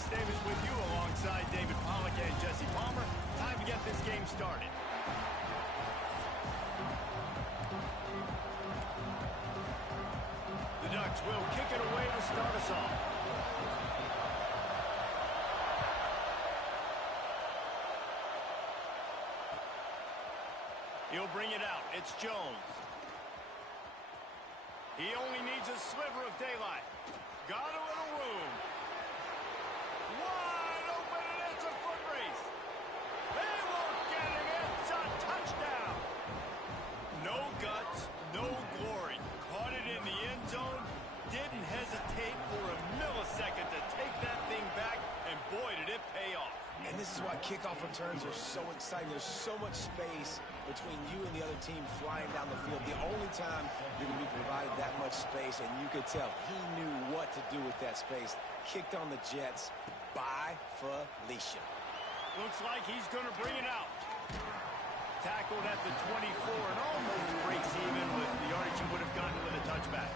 Reese Davis with you alongside David Pollack and Jesse Palmer. Time to get this game started. The Ducks will kick it away to start us off. He'll bring it out. It's Jones. He only needs a sliver of daylight. Got a little room. Wide open, and it's a foot race. They won't get him. It's a touchdown. No guts, no glory. Caught it in the end zone. Didn't hesitate for a millisecond to take that thing back, and boy, did it pay off. And this is why kickoff returns are so exciting. There's so much space between you and the other team flying down the field. The only time you're going to be provided that much space, and you could tell he knew what to do with that space. Kicked on the Jets by Felicia. Looks like he's going to bring it out. Tackled at the 24 and almost breaks even with the yardage he would have gotten with a touchback.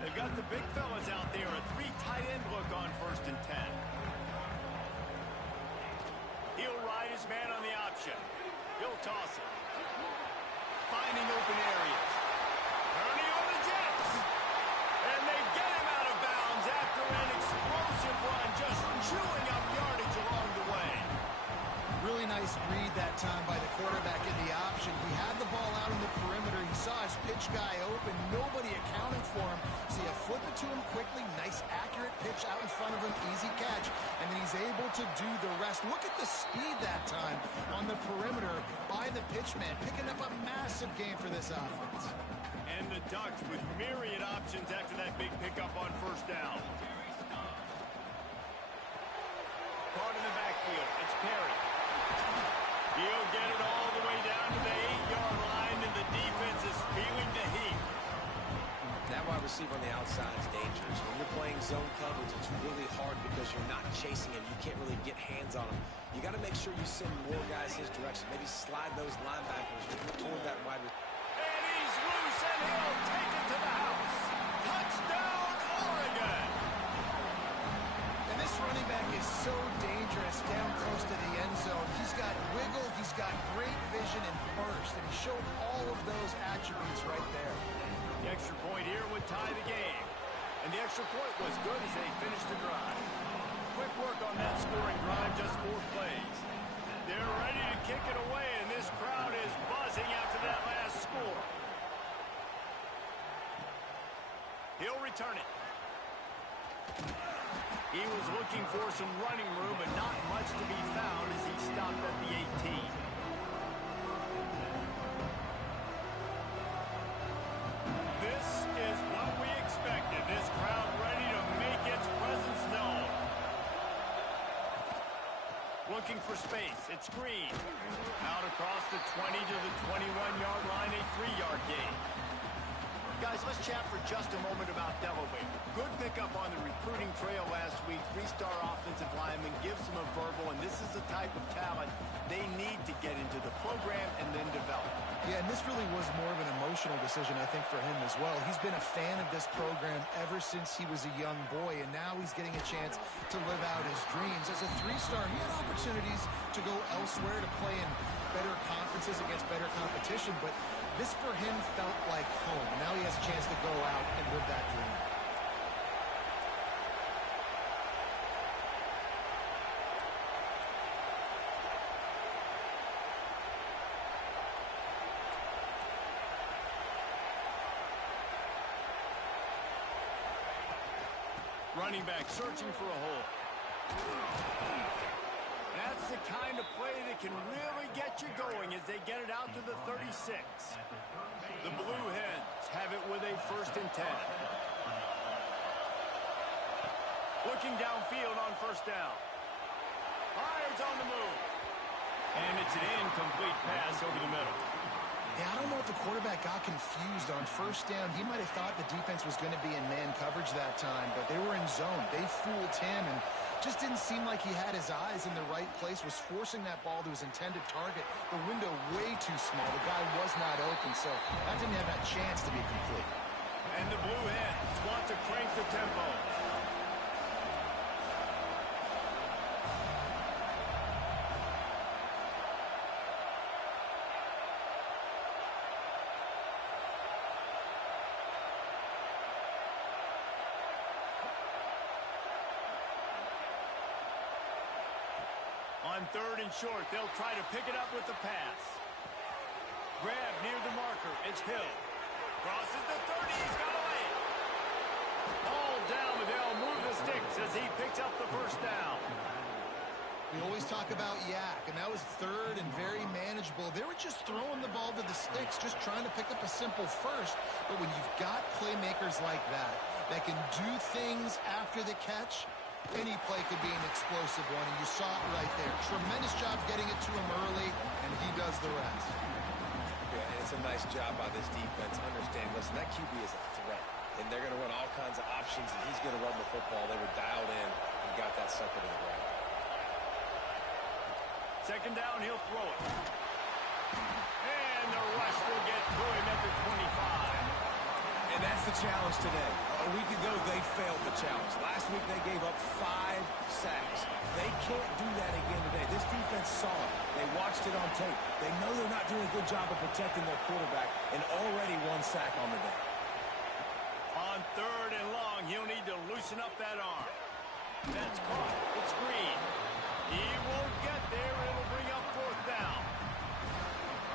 They've got the big fellas out there. A three tight end look on 1st and 10. He'll ride his man on the option. He'll toss it. Finding open areas. Turning on the Jets. And they get him out of bounds after an explosive run, just chewing up yardage along the way. Really nice read that time by the quarterback in the option. He had the ball out in the perimeter. He saw his pitch guy open. Nobody accounted for him. So you flip it to him quickly. Nice, accurate pitch out in front of him. Easy catch. And then he's able to do the rest. Look at the speed that time on the perimeter by the pitchman. Picking up a massive gain for this offense. And the Ducks with myriad options after that big pickup on 1st down. Caught in the backfield. It's Perry. He'll get it all the way down to the 8-yard line, and the defense is feeling the heat. That wide receiver on the outside is dangerous. When you're playing zone coverage, it's really hard because you're not chasing him. You can't really get hands on him. You got to make sure you send more guys his direction. Maybe slide those linebackers toward that wide receiver. And he's loose, and he'll take it to the house. Touchdown, Oregon! And this running back is so dangerous down close to the end zone. He's got wiggle, he's got great vision and burst, and he showed all of those attributes right there. The extra point here would tie the game. And the extra point was good as they finished the drive. Quick work on that scoring drive, just 4 plays. They're ready to kick it away, and this crowd is buzzing after that last score. He'll return it. He was looking for some running room, but not much to be found as he stopped at the 18. This is what we expected. This crowd ready to make its presence known. Looking for space. It's Green. Out across the 20 to the 21-yard line, a 3-yard gain. Guys, let's chat for just a moment about Delaware. Good pickup on the recruiting trail last week. 3-star offensive lineman gives them a verbal, and this is the type of talent they need to get into the program and then develop. Yeah, and this really was more of an emotional decision, I think, for him as well. He's been a fan of this program ever since he was a young boy, and now he's getting a chance to live out his dreams. As a 3-star, he had opportunities to go elsewhere to play in better conferences against better competition, but this for him felt like home. Now he has a chance to go out and live that dream. Running back searching for a hole. That's the kind of play that can really get you going as they get it out to the 36. The Blue Hens have it with a 1st and 10. Looking downfield on 1st down. Fires on the move. And it's an incomplete pass over the middle. Yeah, I don't know if the quarterback got confused on 1st down. He might have thought the defense was going to be in man coverage that time, but they were in zone. They fooled him and just didn't seem like he had his eyes in the right place, was forcing that ball to his intended target. The window way too small. The guy was not open, so that didn't have that chance to be complete. And the Blue Hens want to crank the tempo. On 3rd and short, they'll try to pick it up with the pass. Grab near the marker. It's Hill. Crosses the 30. He's got away. Ball down, but they'll move the sticks as he picks up the first down. We always talk about Yak, and that was 3rd and very manageable. They were just throwing the ball to the sticks, just trying to pick up a simple first. But when you've got playmakers like that can do things after the catch, any play could be an explosive one, and you saw it right there. Tremendous job getting it to him early, and he does the rest. Yeah, and it's a nice job by this defense. Understand, listen, that QB is a threat, and they're going to run all kinds of options, and he's going to run the football. They were dialed in and got that sucker to the ground. 2nd down, he'll throw it. And the rush will get to him at the 25. And that's the challenge today. A week ago, they failed the challenge. Last week, they gave up 5 sacks. They can't do that again today. This defense saw it. They watched it on tape. They know they're not doing a good job of protecting their quarterback, and already 1 sack on the day. On 3rd and long, he'll need to loosen up that arm. That's caught. It's Green. He won't get there. It'll bring up 4th down.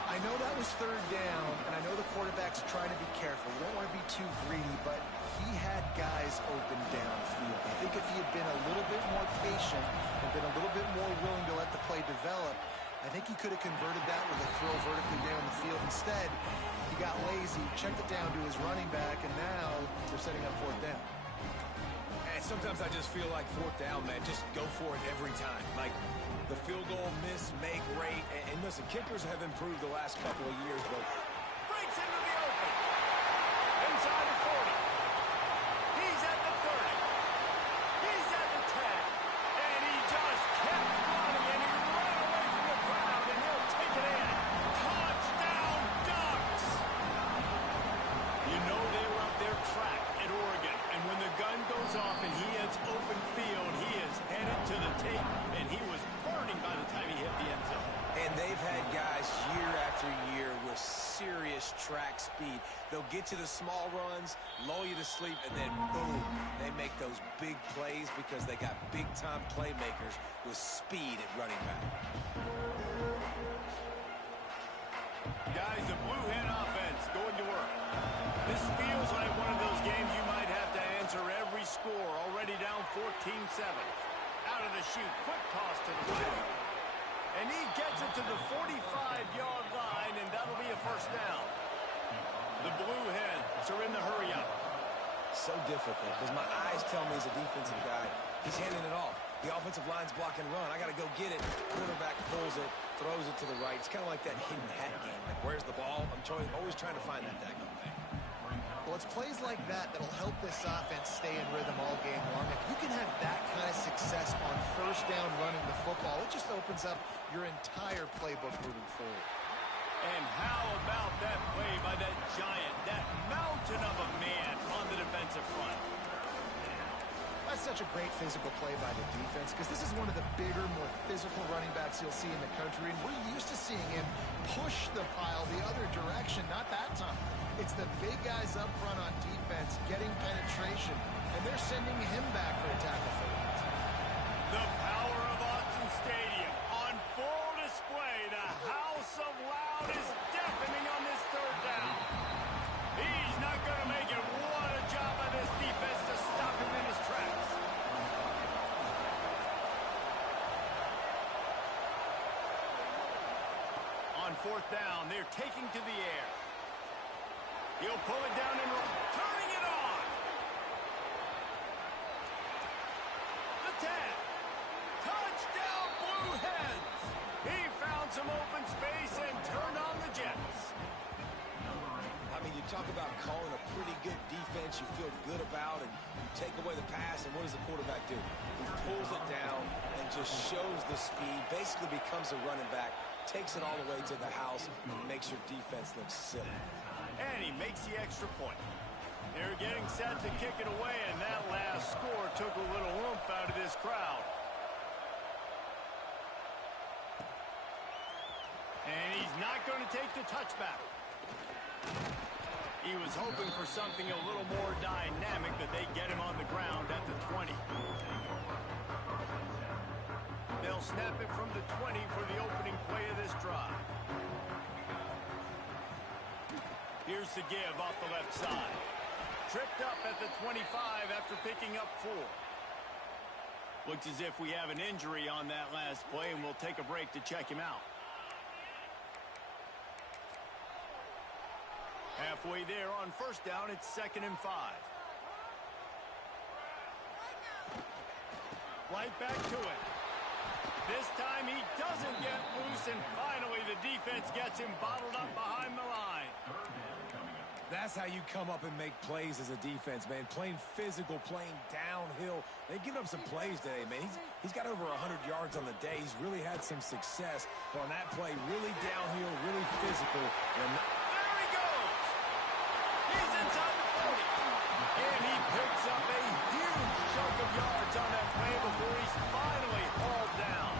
I know that was 3rd down, and I know the quarterback's trying to be careful. You don't want to be too greedy, but he had guys open downfield. I think if he had been a little bit more patient and been a little bit more willing to let the play develop, I think he could have converted that with a throw vertically down the field. Instead, he got lazy, checked it down to his running back, and now they're setting up 4th down. And sometimes I just feel like 4th down, man, just go for it every time. Like, the field goal miss, make rate, and listen, kickers have improved the last couple of years, but Breaks into the open. Inside the 40. He's at the 30. He's at the 10. And he just kept running, and he ran away from the crowd, and he'll take it in. Touchdown, Ducks! You know they were up their track at Oregon, and when the gun goes off and he hits open field, he is headed to the tape, and he was burning by the time he hit the end zone. And they've had guys year after year with serious track speed. They'll get to the small runs, lull you to sleep, and then boom, they make those big plays because they got big-time playmakers with speed at running back. Guys, the Blue Hen offense going to work. This feels like one of those games you might have to answer every score. Already down 14-7. Out of the chute, quick toss to the right. And he gets it to the 45-yard line, and that'll be a 1st down. The Blue Hens are in the hurry-up. So difficult because my eyes tell me as a defensive guy, he's handing it off. The offensive line's block and run. I got to go get it. Quarterback pulls it, throws it to the right. It's kind of like that hidden hat game. Like, where's the ball? I'm always trying to find that daggone thing. Well, it's plays like that that'll help this offense stay in rhythm all game long. If you can have that kind of success on 1st down running the football, it just opens up your entire playbook moving forward. And how about that play by that giant, that mountain of a man on the defensive front? That's such a great physical play by the defense because this is one of the bigger, more physical running backs you'll see in the country, and we're used to seeing him push the pile the other direction. Not that time. It's the big guys up front on defense getting penetration, and they're sending him back for a tackle for it. The power of Autzen Stadium on full display. The House of Loud is deafening on this 3rd down. He's not going to make it. What a job by this defense to stop him in his tracks. On 4th down, they're taking to the air. He'll pull it down and turning it on. The 10. Touchdown, Blue Hens. He found some open space and turned on the Jets. I mean, you talk about calling a pretty good defense you feel good about, and you take away the pass, and what does the quarterback do? He pulls it down and just shows the speed, basically becomes a running back, takes it all the way to the house, and makes your defense look silly. And he makes the extra point. They're getting set to kick it away, and that last score took a little oomph out of this crowd. And he's not going to take the touchback. He was hoping for something a little more dynamic, that they get him on the ground at the 20. They'll snap it from the 20 for the opening play of this drive. Here's the give off the left side. Tripped up at the 25 after picking up 4. Looks as if we have an injury on that last play, and we'll take a break to check him out. Halfway there on first down, it's 2nd and 5. Right back to it. This time he doesn't get loose, and finally the defense gets him bottled up behind the line. That's how you come up and make plays as a defense, man. Playing physical, playing downhill. They've given up some plays today, man. He's got over 100 yards on the day. He's really had some success. But on that play, really downhill, really physical. And there he goes! He's inside the 40. And he picks up a huge chunk of yards on that play before he's finally hauled down.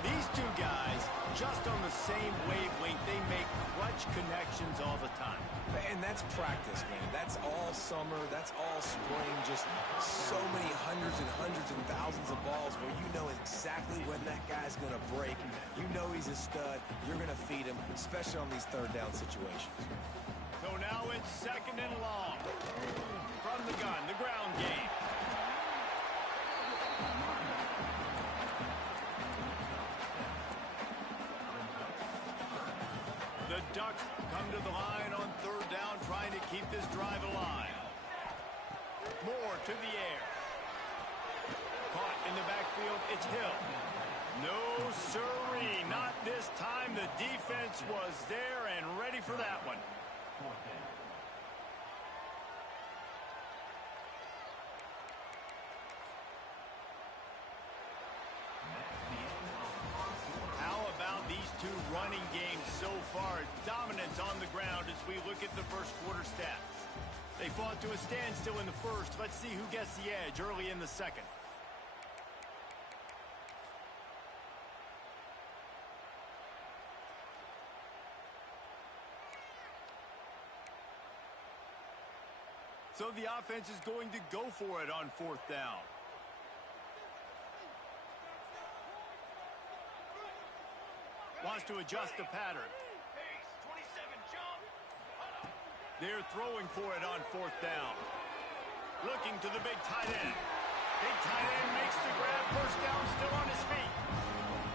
These two guys, just on the same wavelength, they make clutch connections all the time. And that's practice, man. That's all summer. That's all spring. Just so many hundreds and thousands of balls where you know exactly when that guy's going to break. You know he's a stud. You're going to feed him, especially on these third down situations. So now it's 2nd and long. From the gun, the ground game. The Ducks come to the line on 3rd down, trying to keep this drive alive. Moore to the air. Caught in the backfield, it's Hill. No siree, not this time. The defense was there and ready for that one. Running game so far, dominance on the ground as we look at the first quarter stats. They fought to a standstill in the first. Let's see who gets the edge early in the second. So the offense is going to go for it on 4th down. Wants to adjust the pattern. They're throwing for it on 4th down. Looking to the big tight end. Big tight end makes the grab. First down, still on his feet.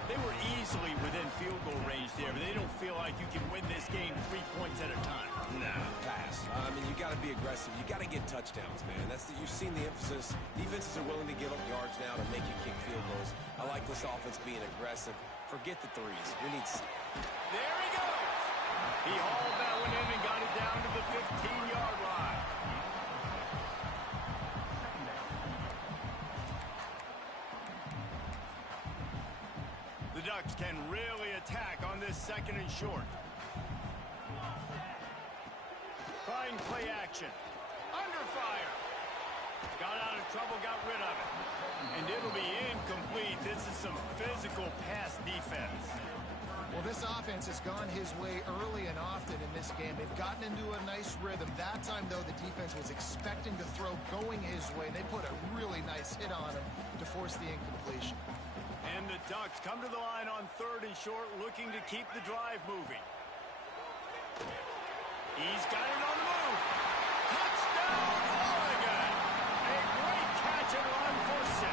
They were easily within field goal range there, but they don't feel like you can win this game 3 points at a time. Nah, pass. I mean, you got to be aggressive. You got to get touchdowns, man. You've seen the emphasis. Defenses are willing to give up yards now to make you kick field goals. I like this offense being aggressive. Forget the threes. We need... There he goes! He hauled that one in and got it down to the 15-yard line. The Ducks can really attack on this 2nd and short. Trying play action. Under fire. Got out of trouble, got rid of it. And it'll be incomplete. This is some physical pass defense. Well, this offense has gone his way early and often in this game. They've gotten into a nice rhythm. That time, though, the defense was expecting to throw going his way. They put a really nice hit on him to force the incompletion. And the Ducks come to the line on 3rd and short, looking to keep the drive moving. He's got it on the move. Touchdown, Oregon! A great catch and run for 6.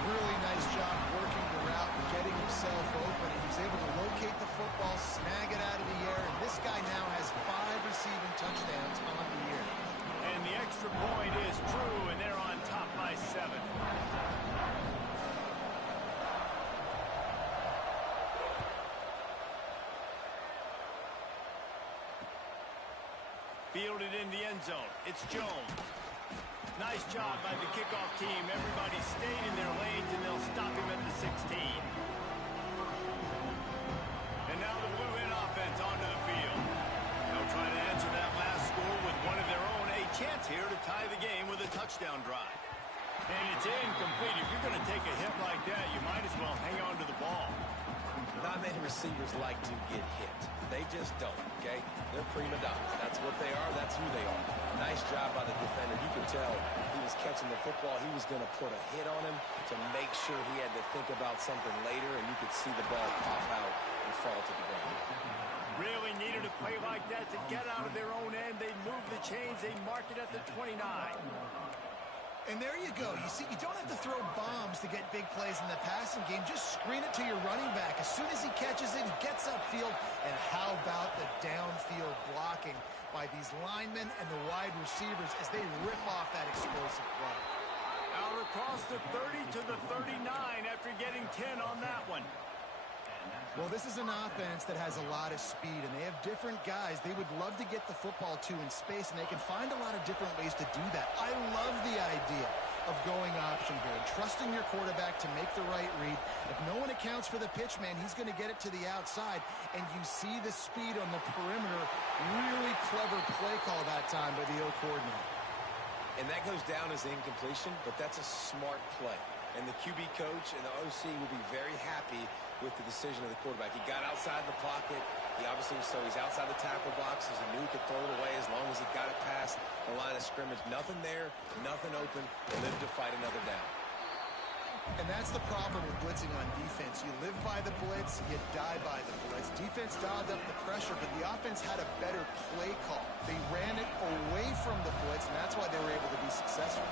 Really nice job working the route and getting himself open. He was able to locate the football, snag it out of the air, and this guy now has 5 receiving touchdowns on the year. And the extra point is true, and they're on top by 7. Fielded in the end zone. It's Jones. Nice job by the kickoff team. Everybody stayed in their lanes, and they'll stop him at the 16. And now the Blue Hen offense onto the field. They'll try to answer that last touchdown drive. And it's incomplete. If you're going to take a hit like that, you might as well hang on to the ball. Not many receivers like to get hit. They just don't, okay? They're prima donnas. That's what they are. That's who they are. Nice job by the defender. You could tell he was catching the football. He was going to put a hit on him to make sure he had to think about something later, and you could see the ball pop out and fall to the ground. Really needed a play like that to get out of their own end. They move the chains. They mark it at the 29. And there you go. You see, you don't have to throw bombs to get big plays in the passing game. Just screen it to your running back. As soon as he catches it, he gets upfield. And how about the downfield blocking by these linemen and the wide receivers as they rip off that explosive play. Out across the 30 to the 39 after getting 10 on that one. Well, this is an offense that has a lot of speed, and they have different guys they would love to get the football to in space, and they can find a lot of different ways to do that. I love the idea of going option here and trusting your quarterback to make the right read. If no one accounts for the pitch man, he's going to get it to the outside, and you see the speed on the perimeter. Really clever play call that time by the O coordinator. And that goes down as incompletion, but that's a smart play. And the QB coach and the OC will be very happy with the decision of the quarterback. He got outside the pocket. He obviously was so he's outside the tackle boxes. He knew he could throw it away as long as he got it past the line of scrimmage. Nothing there, nothing open, and lived to fight another down. And that's the problem with blitzing on defense. You live by the blitz, you die by the blitz. Defense dialed up the pressure, but the offense had a better play call. They ran it away from the blitz, and that's why they were able to be successful.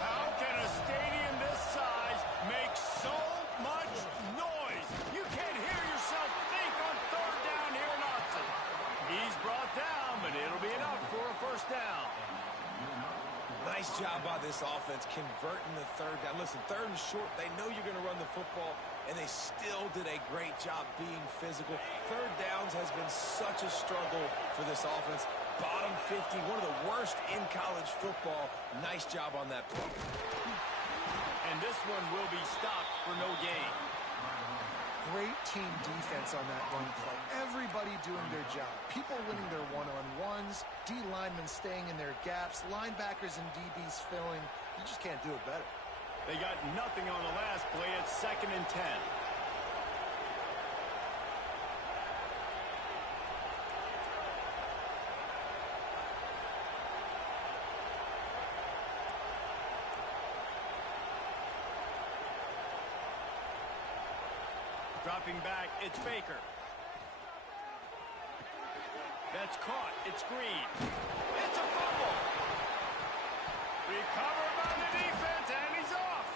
How can a stadium this size make so much noise? You can't hear yourself think on third down here in Austin. He's brought down, but it'll be enough for a first down. Nice job by this offense converting the third down. Listen, third and short, they know you're going to run the football, and they still did a great job being physical. Third downs has been such a struggle for this offense. Bottom 50, one of the worst in college football. Nice job on that play. And this one will be stopped for no gain. Great team defense on that run play. Everybody doing their job. People winning their one-on-ones, D linemen staying in their gaps, linebackers and DBs filling. You just can't do it better. They got nothing on the last play. It's 2nd and 10. Dropping back, it's Baker. That's caught. It's Green. It's a fumble. Recovered by the defense, and he's off.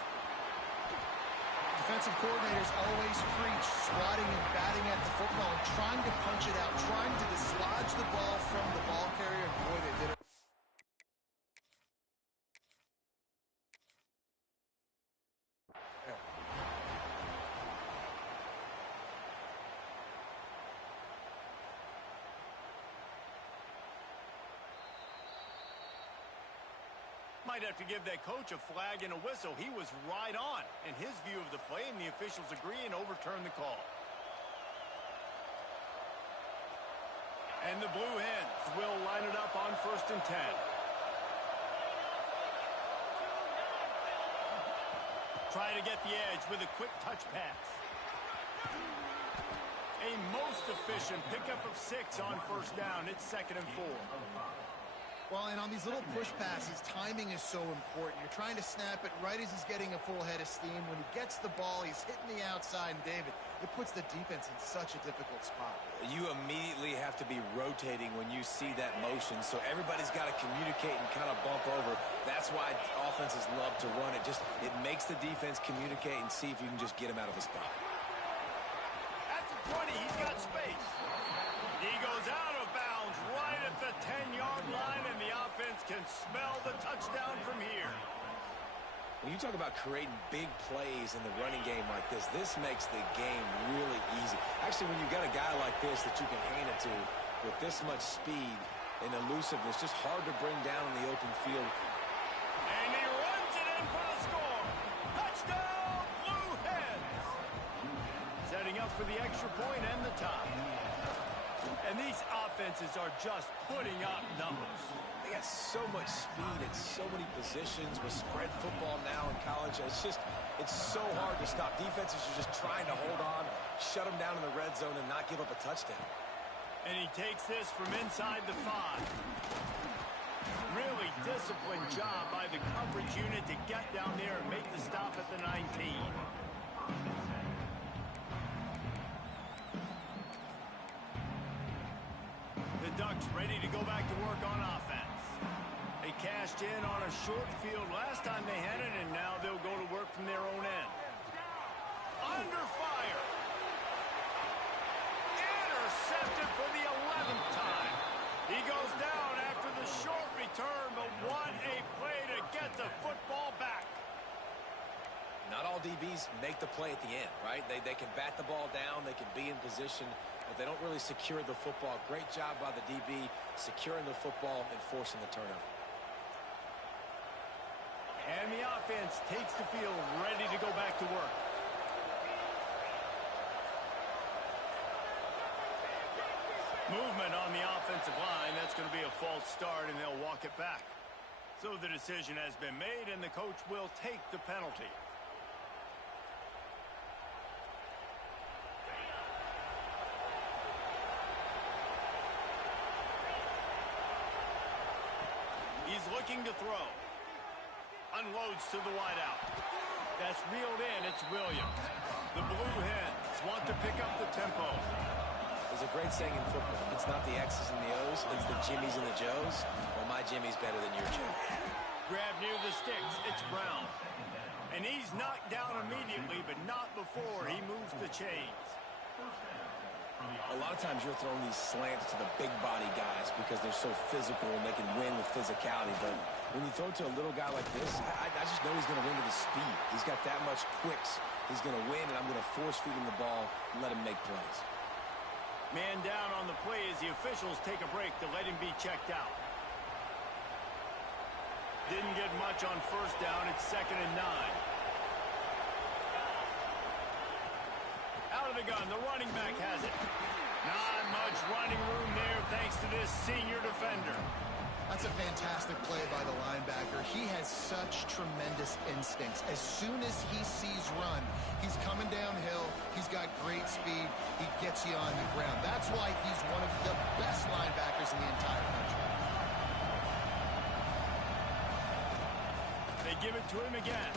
Defensive coordinators always preach swatting and batting at the football and trying to punch it out, trying to dislodge the ball from the ball carrier, and boy, they did it. Might have to give that coach a flag and a whistle. He was right on in his view of the play, and the officials agree and overturn the call. And the Blue Hens will line it up on 1st and 10. Try to get the edge with a quick touch pass. A most efficient pickup of 6 on 1st down. It's 2nd and 4. Well, and on these little push passes, timing is so important. You're trying to snap it right as he's getting a full head of steam. When he gets the ball, he's hitting the outside, and David, it puts the defense in such a difficult spot. You immediately have to be rotating when you see that motion, so everybody's got to communicate and kind of bump over. That's why offenses love to run it. It makes the defense communicate and see if you can just get him out of a spot. At the 20, he's got space. He goes out of bounds right at the 10-yard line, and the offense can smell the touchdown from here. When you talk about creating big plays in the running game like this makes the game really easy. Actually, when you've got a guy like this that you can hand it to with this much speed and elusiveness, just hard to bring down in the open field. And he runs it in for the score. Touchdown, Blue Hens. Setting up for the extra point and the tie. And these offenses defenses are just putting up numbers. They got so much speed and so many positions with spread football now in college. It's so hard to stop. Defenses are just trying to hold on, shut them down in the red zone, and not give up a touchdown. And he takes this from inside the 5. Really disciplined job by the coverage unit to get down there and make the stop at the 19. The Ducks ready to go back to work on offense. They cashed in on a short field last time they had it, and now they'll go to work from their own end. Under fire. Intercepted for the 11th time. He goes down after the short return, but what a play to get the football back. Not all DBs make the play at the end, right? They can bat the ball down, they can be in position, but they don't really secure the football. Great job by the DB securing the football and forcing the turnover. And the offense takes the field ready to go back to work. Movement on the offensive line. That's going to be a false start, and they'll walk it back. So the decision has been made, and the coach will take the penalty. He's looking to throw. Unloads to the wideout. That's reeled in. It's Williams. The Blue Hens want to pick up the tempo. There's a great saying in football. It's not the X's and the O's, it's the Jimmies and the Joes. Well, my Jimmy's better than your Joe. Grab near the sticks. It's Brown. And he's knocked down immediately, but not before he moves the chains. A lot of times you're throwing these slants to the big body guys because they're so physical and they can win with physicality. But when you throw to a little guy like this, I just know he's going to win with his speed. He's got that much quicks. He's going to win, and I'm going to force feed him the ball and let him make plays. Man down on the play as the officials take a break to let him be checked out. Didn't get much on first down. It's 2nd and 9. Out of the gun. The running back has it. Not much running room there thanks to this senior defender. That's a fantastic play by the linebacker. He has such tremendous instincts. As soon as he sees run, he's coming downhill. He's got great speed. He gets you on the ground. That's why he's one of the best linebackers in the entire country. They give it to him again.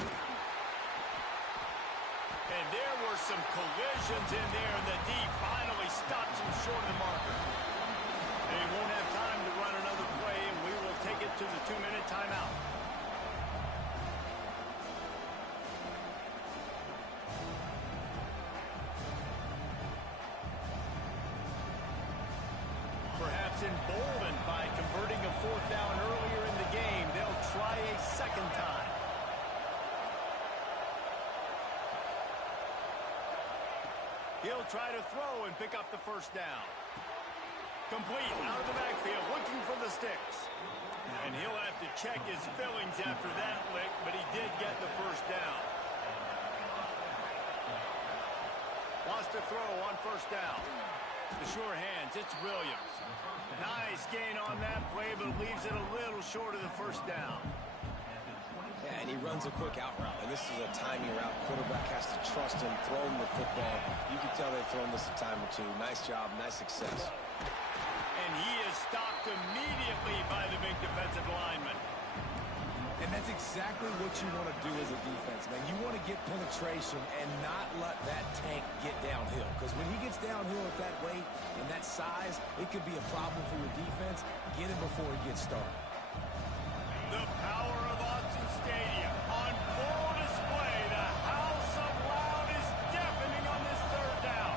And there were some collisions in there, and the D finally stops him short of the marker. They won't have time to run another play, and we will take it to the 2-minute timeout. Perhaps emboldened by converting a 4th down earlier in the game, they'll try a second time. He'll try to throw and pick up the first down. Complete out of the backfield, looking for the sticks. And he'll have to check his fillings after that lick, but he did get the first down. Wants to throw on first down. The sure hands, it's Williams. Nice gain on that play, but leaves it a little short of the first down. Yeah, and he runs a quick out route, and this is a timing route. Quarterback has to trust him, throw him the football. You can tell they've thrown this a time or two. Nice job, nice success. And he is stopped immediately by the big defensive lineman. And that's exactly what you want to do as a defense, man. You want to get penetration and not let that tank get downhill. Because when he gets downhill at that weight and that size, it could be a problem for your defense. Get him before he gets started. The power of Autzen Stadium on full display. The house of loud is deafening on this 3rd down.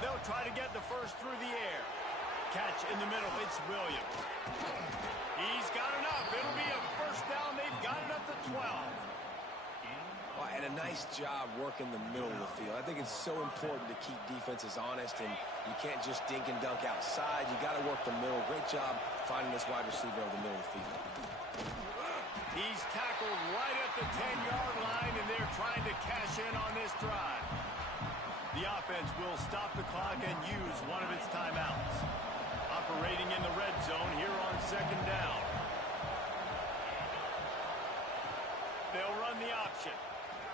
They'll try to get the first through the air. Catch in the middle. It's Williams. He's got enough. It'll be a first down. They've got it up to 12. Well, and a nice job working the middle of the field. I think it's so important to keep defenses honest, and you can't just dink and dunk outside. You got to work the middle. Great job finding this wide receiver over the middle of the field. He's tackled right at the 10-yard line, and they're trying to cash in on this drive. The offense will stop the clock and use one of its timeouts. operating in the red zone here on second down. They'll run the option.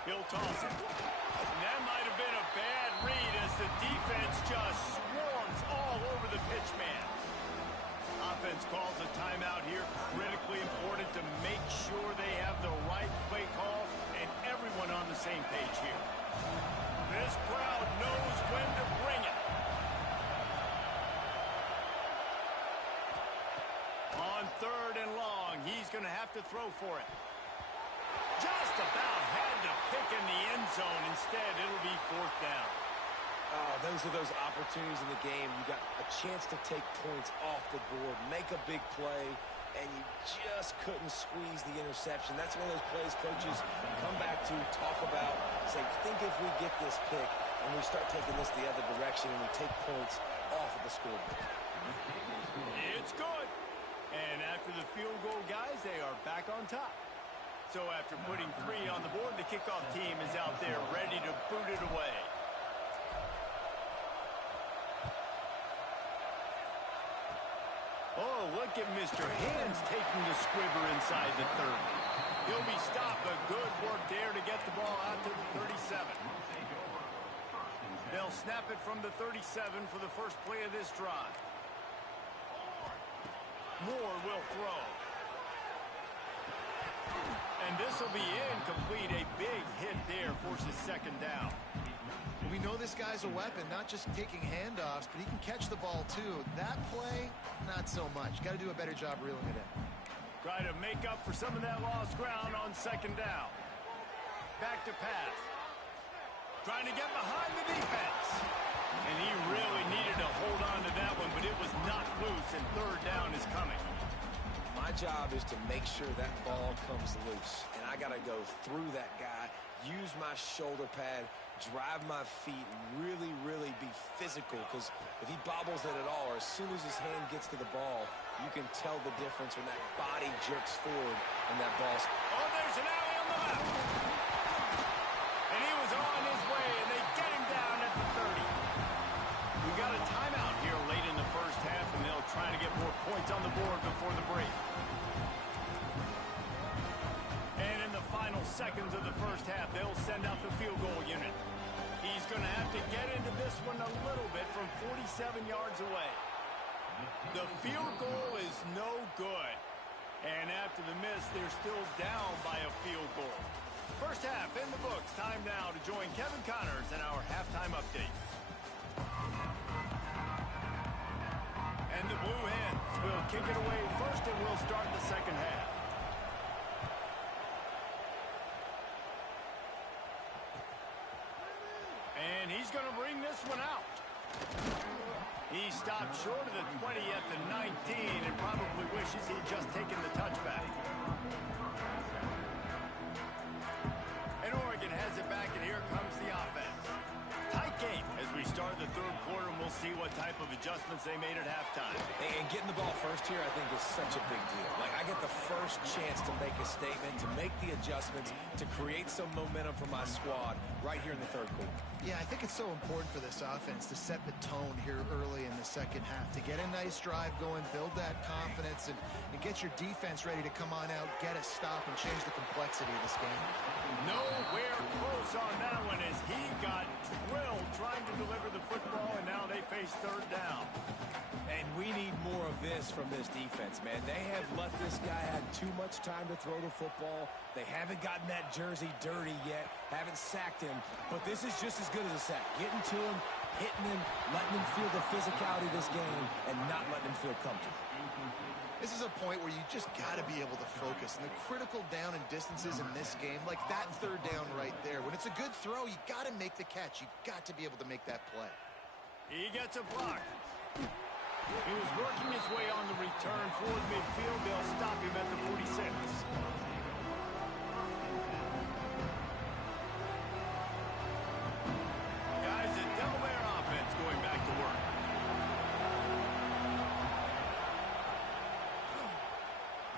He'll toss it. And that might have been a bad read as the defense just swarms all over the pitch man. Offense calls a timeout here. Critically important to make sure they have the right play call and everyone on the same page here. This crowd knows when to bring it. On third and long, he's going to have to throw for it. Just about had to pick in the end zone. Instead, it'll be fourth down. Those are those opportunities in the game. You got a chance to take points off the board, make a big play, and you just couldn't squeeze the interception. That's one of those plays coaches come back to, talk about, say, think if we get this pick and we start taking this the other direction and we take points off of the scoreboard. It's good. And after the field goal, guys, they are back on top. So after putting 3 on the board, the kickoff team is out there ready to boot it away. Oh, look at Mr. Hands taking the squibber inside the 30. He'll be stopped, but good work there to get the ball out to the 37. They'll snap it from the 37 for the first play of this drive. Moore will throw. And this will be incomplete. A big hit there forces second down. We know this guy's a weapon, not just taking handoffs, but he can catch the ball too. That play, not so much. Got to do a better job reeling it in. Try to make up for some of that lost ground on second down. Back to pass. Trying to get behind the defense. And he really needed to hold on to that one, but it was knocked loose, and third down is coming. My job is to make sure that ball comes loose, and I got to go through that guy, use my shoulder pad, drive my feet, really, really be physical, because if he bobbles it at all, or as soon as his hand gets to the ball, you can tell the difference when that body jerks forward and that ball's... Oh, there's an alley on the left. And he was on his way, and they get him down at the 30. We got a timeout here late in the first half, and they'll try to get more points on the board before the break. And in the final seconds of the first half, they'll send out the field goal unit. He's going to have to get into this one a little bit from 47 yards away. The field goal is no good. And after the miss, they're still down by a field goal. First half in the books. Time now to join Kevin Connors in our halftime update. And the Blue Hens will kick it away first, and we'll start the second half. And he's going to bring this one out. He stopped short of the 20 at the 19 and probably wishes he'd just taken the touchback. And Oregon has it back, and here comes the offense. Tight game as we start the third quarter, and we'll see what type of adjustments they made at halftime. And getting the ball first here, I think, is such a big deal. Like, I get the first chance to make a statement, to make the adjustments, to create some momentum for my squad right here in the third quarter. Yeah, I think it's so important for this offense to set the tone here early in the second half, to get a nice drive going, build that confidence, and get your defense ready to come on out, get a stop, and change the complexity of this game. Nowhere close on that one as he got drilled trying to deliver the football, and now they face third down. And we need more of this from this defense, man. They have let this guy have too much time to throw the football. They haven't gotten that jersey dirty yet, haven't sacked him, but this is just as good as a sack. Getting to him, hitting him, letting him feel the physicality of this game, and not letting him feel comfortable. This is a point where you just got to be able to focus. And the critical down and distances in this game, like that third down right there, when it's a good throw, you got to make the catch. You got to be able to make that play. He gets a block. He was working his way on the return toward midfield. They'll stop him at the 46. Guys, the Delaware offense going back to work.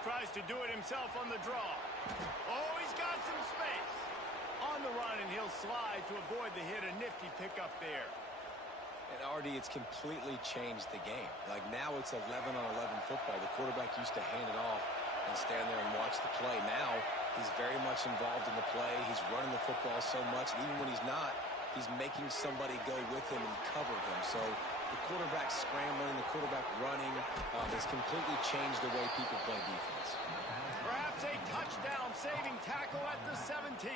Tries to do it himself on the draw. Oh, he's got some space. On the run, and he'll slide to avoid the hit. A nifty pickup there. And Artie, it's completely changed the game. Like now it's 11-on-11 football. The quarterback used to hand it off and stand there and watch the play. Now he's very much involved in the play. He's running the football so much. And even when he's not, he's making somebody go with him and cover him. So the quarterback scrambling, the quarterback running has completely changed the way people play defense. Perhaps a touchdown-saving tackle at the 17.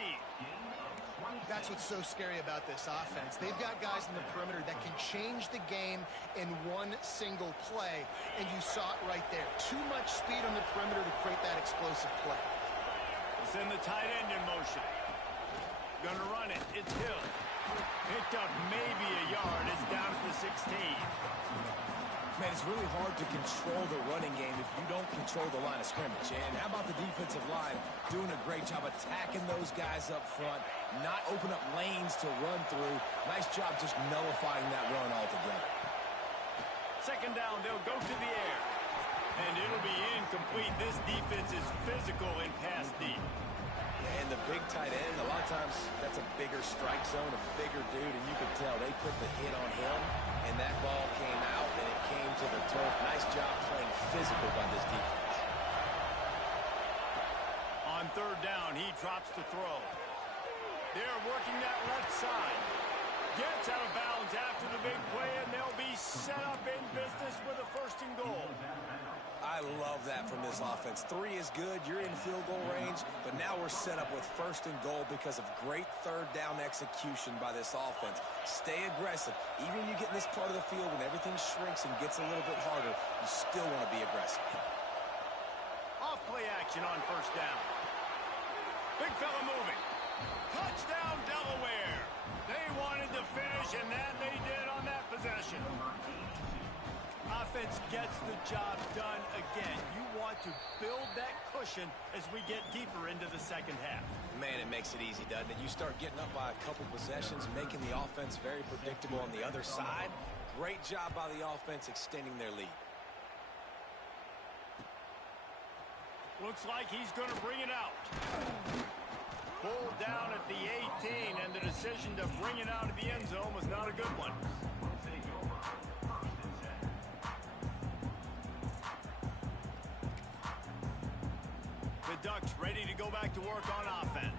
That's what's so scary about this offense. They've got guys in the perimeter that can change the game in one single play, and you saw it right there. Too much speed on the perimeter to create that explosive play. It's in the tight end in motion. Gonna run it. It's Hill. Picked up maybe a yard. It's down at the 16. Man, it's really hard to control the running game if you don't control the line of scrimmage. And how about the defensive line doing a great job attacking those guys up front, not open up lanes to run through. Nice job just nullifying that run altogether. Second down, they'll go to the air. And it'll be incomplete. This defense is physical in pass deep. And the big tight end, a lot of times that's a bigger strike zone, a bigger dude, and you can tell they put the hit on him, and that ball came out, and it came to the turf. Nice job playing physical by this defense. On third down, he drops to throw. They're working that left side. Gets out of bounds after the big play, and they'll be set up in business with a first and goal. I love that from this offense. 3 is good. You're in field goal range, but now we're set up with first and goal because of great third down execution by this offense. Stay aggressive. Even when you get in this part of the field when everything shrinks and gets a little bit harder, you still want to be aggressive. Off play action on first down. Big fella moving. Touchdown, Delaware. They wanted to finish, and that they did on that possession. Offense gets the job done again. You want to build that cushion as we get deeper into the second half. Man, it makes it easy, doesn't it? You start getting up by a couple possessions, making the offense very predictable on the other side. Great job by the offense extending their lead. Looks like he's going to bring it out. Pulled down at the 18, and the decision to bring it out of the end zone was not a good one. The Ducks ready to go back to work on offense.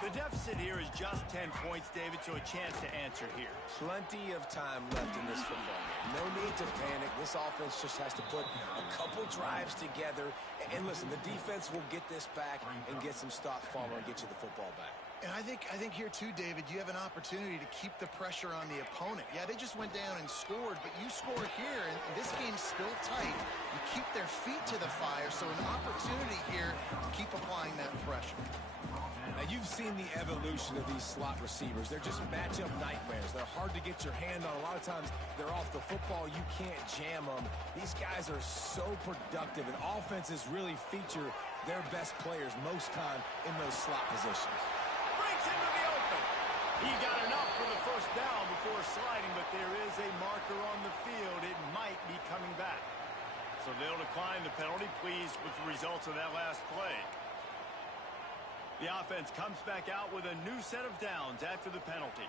The deficit here is just 10 points, David, so a chance to answer here. Plenty of time left in this football game. No need to panic. This offense just has to put a couple drives together. And listen, the defense will get this back and get some stop farmer and get you the football back. And I think here too, David, you have an opportunity to keep the pressure on the opponent. Yeah, they just went down and scored, but you score here, and this game's still tight. You keep their feet to the fire, so an opportunity here to keep applying that pressure. Now, you've seen the evolution of these slot receivers. They're just matchup nightmares. They're hard to get your hand on. A lot of times, they're off the football. You can't jam them. These guys are so productive, and offenses really feature their best players most time in those slot positions. Breaks into the open. He got enough for the first down before sliding, but there is a marker on the field. It might be coming back. So they'll decline the penalty, pleased with the results of that last play. The offense comes back out with a new set of downs after the penalty.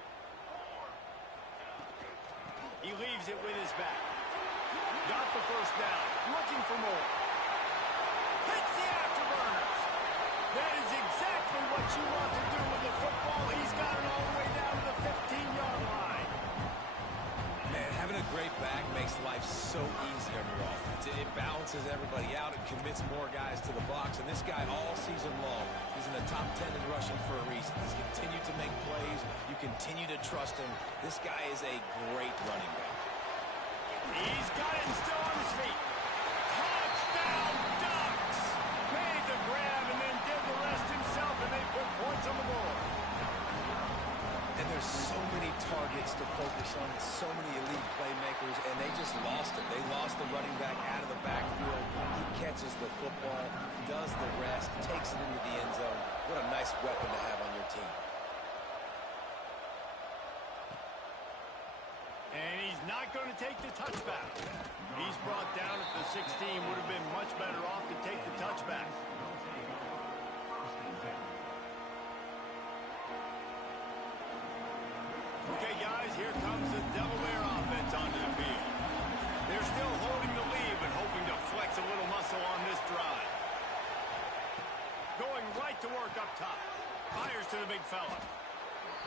He leaves it with his back. Got the first down. Looking for more. Hits the afterburners. That is exactly what you want to do with the football. He's got it all the way down to the 15-yard line. Man, having a great back makes life so easy on your offense. It balances everybody out. It commits more guys to the box. And this guy all season long, he's in the top 10 in rushing for a reason. He's continued to make plays. You continue to trust him. This guy is a great running back. He's got it and still on his feet. Touchdown, Ducks! Made the grab and then did the rest himself, and they put points on the board. And there's so many targets to focus on, so many elite playmakers, and they just lost it. They lost the running back out of the backfield. He catches the football, does the rest, takes it into the end zone. What a nice weapon to have on your team. And he's not going to take the touchback. He's brought down at the 16. Would have been much better off to take the touchback. Okay, guys, here comes the Delaware offense onto the field. They're still holding the lead, but hoping to flex a little muscle on this drive. Going right to work up top. Fires to the big fella.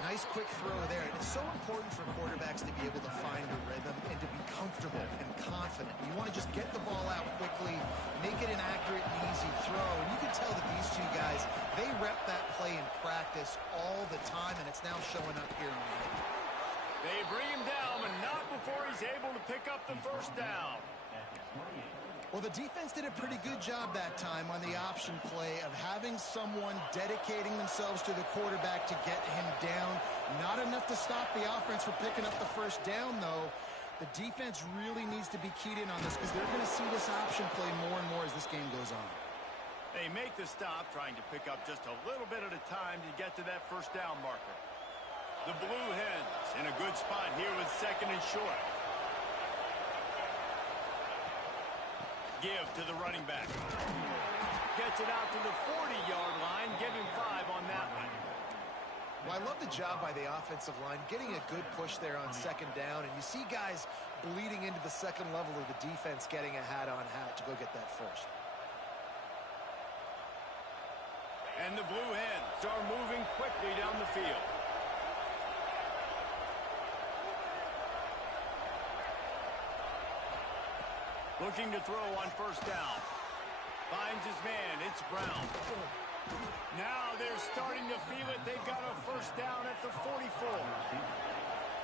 Nice quick throw there. And it's so important for quarterbacks to be able to find a rhythm and to be comfortable and confident. You want to just get the ball out quickly, make it an accurate and easy throw. And you can tell that these two guys, they rep that play in practice all the time, and it's now showing up here on the field. They bring him down, but not before he's able to pick up the first down. Well, the defense did a pretty good job that time on the option play of having someone dedicating themselves to the quarterback to get him down. Not enough to stop the offense from picking up the first down, though. The defense really needs to be keyed in on this because they're going to see this option play more and more as this game goes on. They make the stop, trying to pick up just a little bit at a time to get to that first down marker. The Blue Hens in a good spot here with second and short. Give to the running back. Gets it out to the 40-yard line. Give him 5 on that one. Well, I love the job by the offensive line, getting a good push there on second down. And you see guys bleeding into the second level of the defense getting a hat-on-hat to go get that first. And the Blue Hens are moving quickly down the field. Looking to throw on first down. Finds his man. It's Brown. Now they're starting to feel it. They've got a first down at the 44.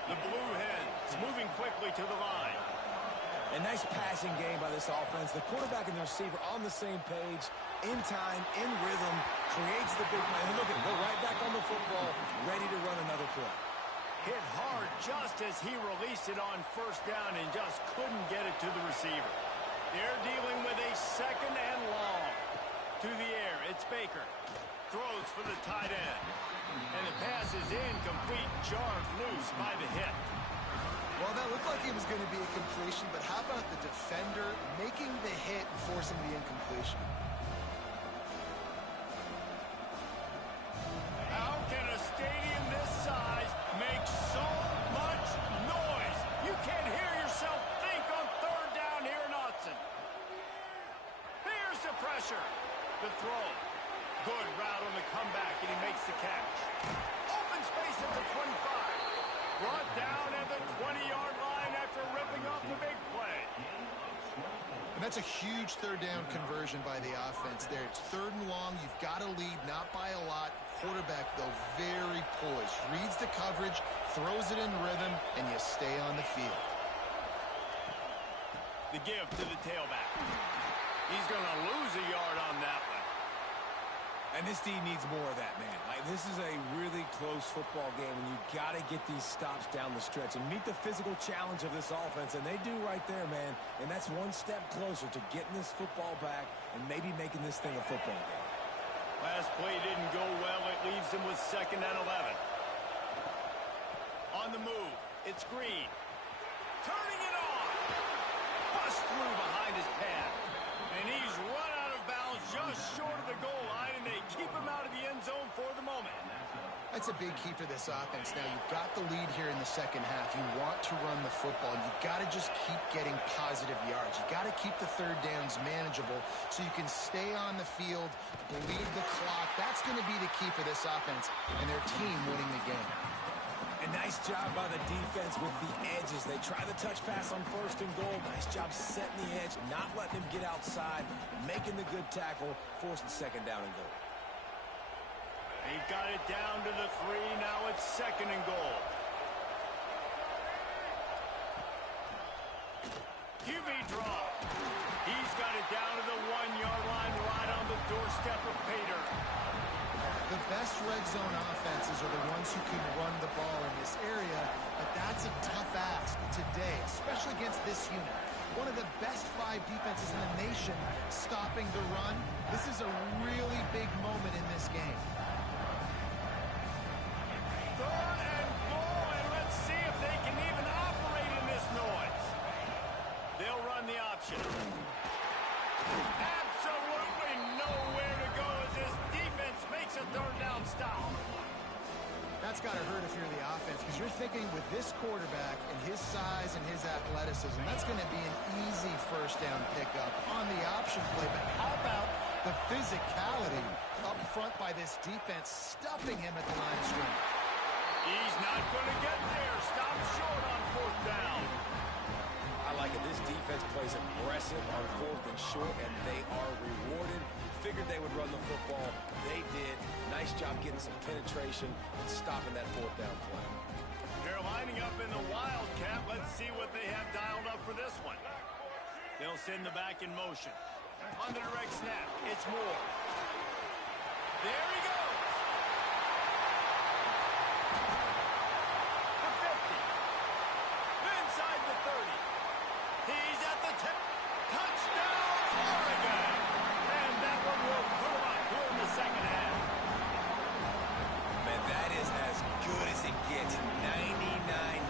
The Blue Hens moving quickly to the line. A nice passing game by this offense. The quarterback and the receiver on the same page, in time, in rhythm, creates the big play. And look at him, go right back on the football, ready to run another play. Hit hard just as he released it on first down and just couldn't get it to the receiver. They're dealing with a second and long. To the air, it's Baker. Throws for the tight end. And the pass is incomplete, jarred loose by the hit. Well, that looked like it was going to be a completion, but how about the defender making the hit and forcing the incompletion? How can a stadium this size make so much noise? You can't hear yourself think on third down here in Autzen. Here's the pressure. The throw. Good route on the comeback, and he makes the catch. Open space at the 25. Brought down at the 20-yard line after ripping off the big play. And that's a huge third down conversion by the offense there. It's third and long. You've got to lead, not by a lot. Quarterback, though, very poised. Reads the coverage, throws it in rhythm, and you stay on the field. The give to the tailback. He's going to lose a yard on that one. And this team needs more of that, man. This is a really close football game, and you've got to get these stops down the stretch and meet the physical challenge of this offense, and they do right there, man. And that's one step closer to getting this football back and maybe making this thing a football game. Last play didn't go well. It leaves him with second and 11. On the move, it's Green. Turning it on. Bust through behind his pad. And he's run out of bounds just short of the goal line, and they keep him out of the end zone for the moment. That's a big key for this offense. Now, you've got the lead here in the second half. You want to run the football, and you've got to just keep getting positive yards. You've got to keep the third downs manageable so you can stay on the field, bleed the clock. That's going to be the key for this offense and their team winning the game. A nice job by the defense with the edges. They try the touch pass on first and goal. Nice job setting the edge, not letting him get outside, making the good tackle, forcing second down and goal. He got it down to the 3. Now it's second and goal. QB draw. He's got it down to the 1-yard line, right on the doorstep of Pater. The best red zone offenses are the ones who can run the ball in this area, but that's a tough ask today, especially against this unit. One of the best 5 defenses in the nation stopping the run. This is a really big moment in this game. Third and goal, and let's see if they can even operate in this noise. They'll run the option. Absolutely nowhere to go as this defense makes a third down stop. That's got to hurt if you're the offense because you're thinking with this quarterback and his size and his athleticism, that's going to be an easy first down pickup on the option play. But how about the physicality up front by this defense, stuffing him at the line of scrimmage? He's not going to get there. Stop short on fourth down. I like it. This defense plays aggressive on fourth and short, and they are rewarded. Figured they would run the football. They did. Nice job getting some penetration and stopping that fourth down play. They're lining up in the Wildcat. Let's see what they have dialed up for this one. They'll send the back in motion. On the direct snap, it's Moore. There he goes. The 50. Inside the 30. He's at the 10. Touchdown, Oregon. And that one will put him up here in the second half. Man, that is as good as it gets. 99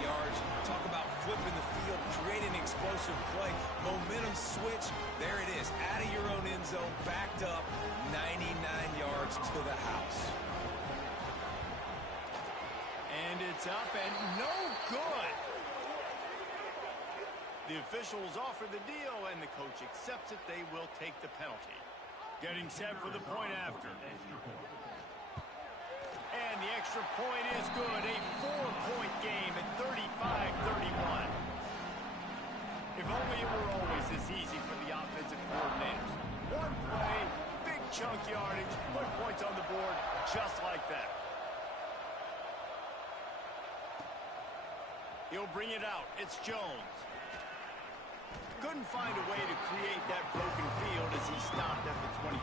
yards. Talk about flipping the field, creating an explosive play. Momentum switch. There it is. Out of your own end zone, backed up. 99 yards to the house. And it's up and no good. The officials offer the deal, and the coach accepts it. They will take the penalty. Getting set for the point after. And the extra point is good. A 4-point game at 35-31. If only it were always this easy for the offensive coordinators. One play, big chunk yardage, put points on the board just like that. He'll bring it out. It's Jones. Couldn't find a way to create that broken field as he stopped at the 25.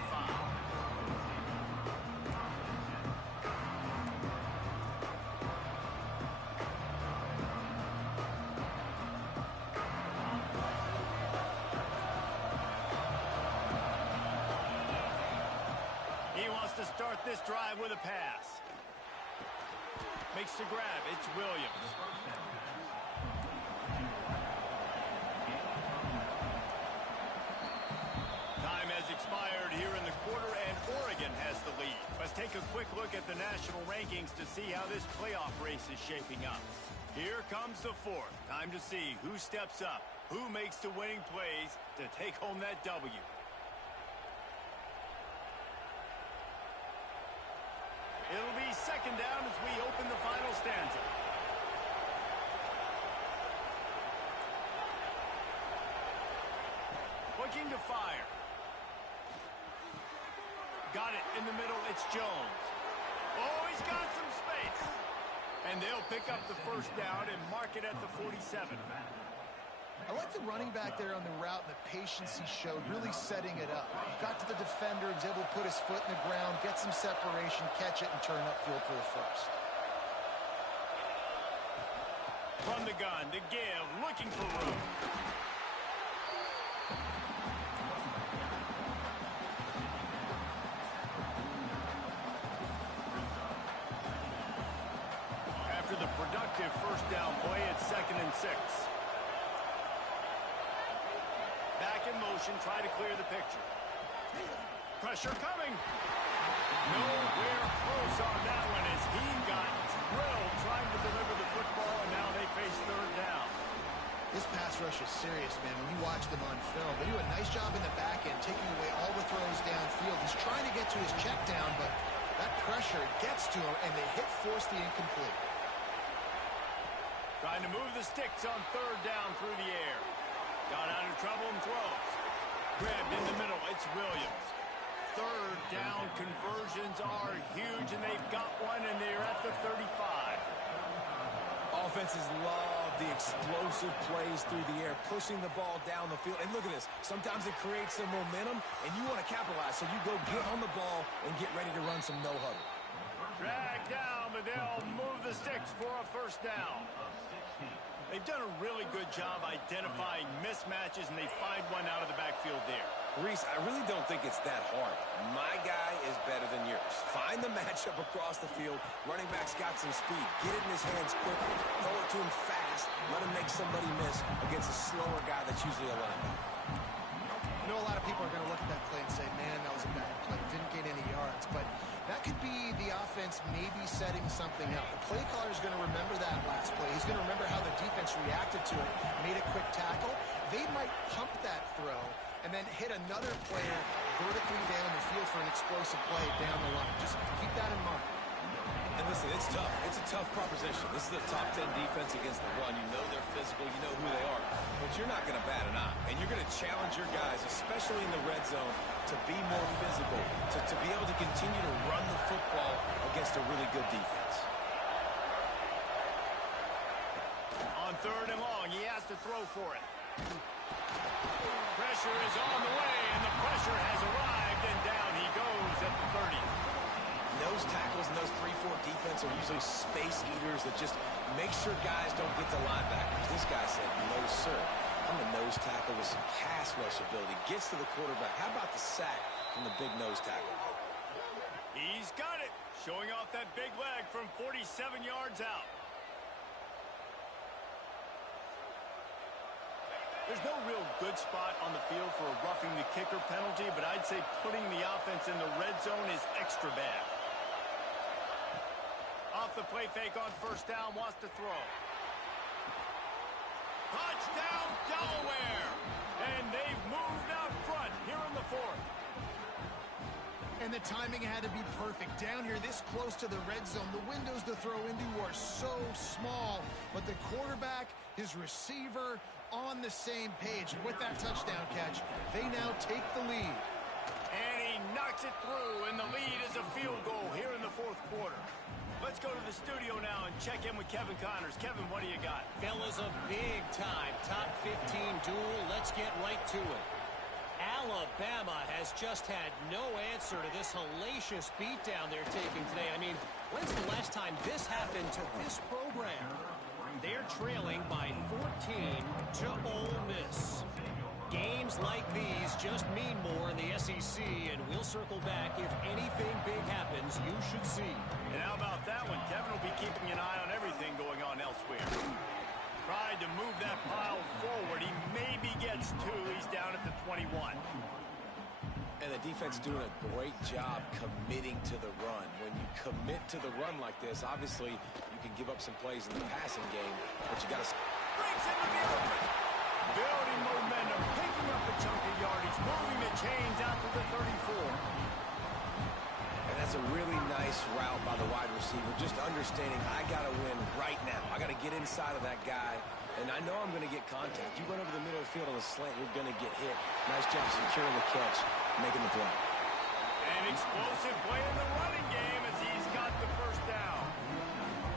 He wants to start this drive with a pass. Makes the grab. It's Williams. Expired here in the quarter, and Oregon has the lead. Let's take a quick look at the national rankings to see how this playoff race is shaping up. Here comes the fourth. Time to see who steps up, who makes the winning plays to take home that W. It'll be second down as we open the final stanza. Looking to fire. Got it in the middle. It's Jones. Oh, he's got some space. And they'll pick up the first down and mark it at the 47. I like the running back there on the route and the patience he showed, really setting it up. Got to the defender, was able to put his foot in the ground, get some separation, catch it, and turn upfield for the first. From the gun, to give, looking for room. After the productive first down play, it's 2nd and 6. Back in motion, try to clear the picture. Pressure coming. Nowhere close on that one as he got drilled trying to deliver the football, and now they face third down. This pass rush is serious, man. When you watch them on film, they do a nice job in the back end, taking away all the throws downfield. He's trying to get to his check down, but that pressure gets to him, and they force the incomplete. Trying to move the sticks on third down through the air. Got out of trouble and throws. Grabbed in the middle. It's Williams. Third down conversions are huge, and they've got one, and they're at the 35. Offenses love the explosive plays through the air, pushing the ball down the field. And look at this. Sometimes it creates some momentum, and you want to capitalize. So you go get on the ball and get ready to run some no-huddle. Drag down, but they'll move the sticks for a first down. They've done a really good job identifying mismatches, and they find one out of the backfield there. Reese, I really don't think it's that hard. My guy is better than yours. Find the matchup across the field. Running back's got some speed. Get it in his hands quickly. Throw it to him fast. Let him make somebody miss against a slower guy that's usually a linebacker. No know a lot of people are going to look at that play and say, man, that was a bad play. Didn't gain any yards. But that could be the offense maybe setting something up. The play caller is going to remember that last play. He's going to remember how the defense reacted to it, made a quick tackle. They might pump that throw and then hit another player vertically down the field for an explosive play down the line. Just keep that in mind. And listen, it's tough. It's a tough proposition. This is a top 10 defense against the run. You know they're physical. You know who they are. But you're not going to bat an eye. And you're going to challenge your guys, especially in the red zone, to be more physical, to be able to continue to run the football against a really good defense. On 3rd and long, he has to throw for it. Pressure is on the way, and the pressure has arrived, and down he goes at the 30. Nose tackles and those 3-4 defense are usually space eaters that just make sure guys don't get to linebackers. This guy said, no, sir. I'm a nose tackle with some pass rush ability. Gets to the quarterback. How about the sack from the big nose tackle? He's got it. Showing off that big leg from 47 yards out. There's no real good spot on the field for a roughing the kicker penalty, but I'd say putting the offense in the red zone is extra bad. Off the play fake on 1st down, wants to throw. Touchdown, Delaware! And they've moved out front here in the 4th. And the timing had to be perfect. Down here, this close to the red zone, the windows to throw into are so small. But the quarterback, his receiver, on the same page. And with that touchdown catch, they now take the lead. And he knocks it through, and the lead is a field goal here in the 4th quarter. Let's go to the studio now and check in with Kevin Connors. Kevin, what do you got? Fellas, a big-time top 15 duel. Let's get right to it. Alabama has just had no answer to this hellacious beatdown they're taking today. I mean, when's the last time this happened to this program? They're trailing by 14 to Ole Miss. Games like these just mean more in the SEC, and we'll circle back. If anything big happens, you should see. And how about that one? Kevin will be keeping an eye on everything going on elsewhere. Tried to move that pile forward. He maybe gets 2. He's down at the 21. And the defense doing a great job committing to the run. When you commit to the run like this, obviously you can give up some plays in the passing game, but you got to... Breaks into the open. Building momentum, picking up a chunk of yardage, moving the chains out to the 34. And that's a really nice route by the wide receiver, just understanding I got to win right now. I got to get inside of that guy, and I know I'm going to get contact. You run over the middle of the field on a slant, you're going to get hit. Nice job securing the catch, making the play. An explosive play in the running game as he's got the 1st down.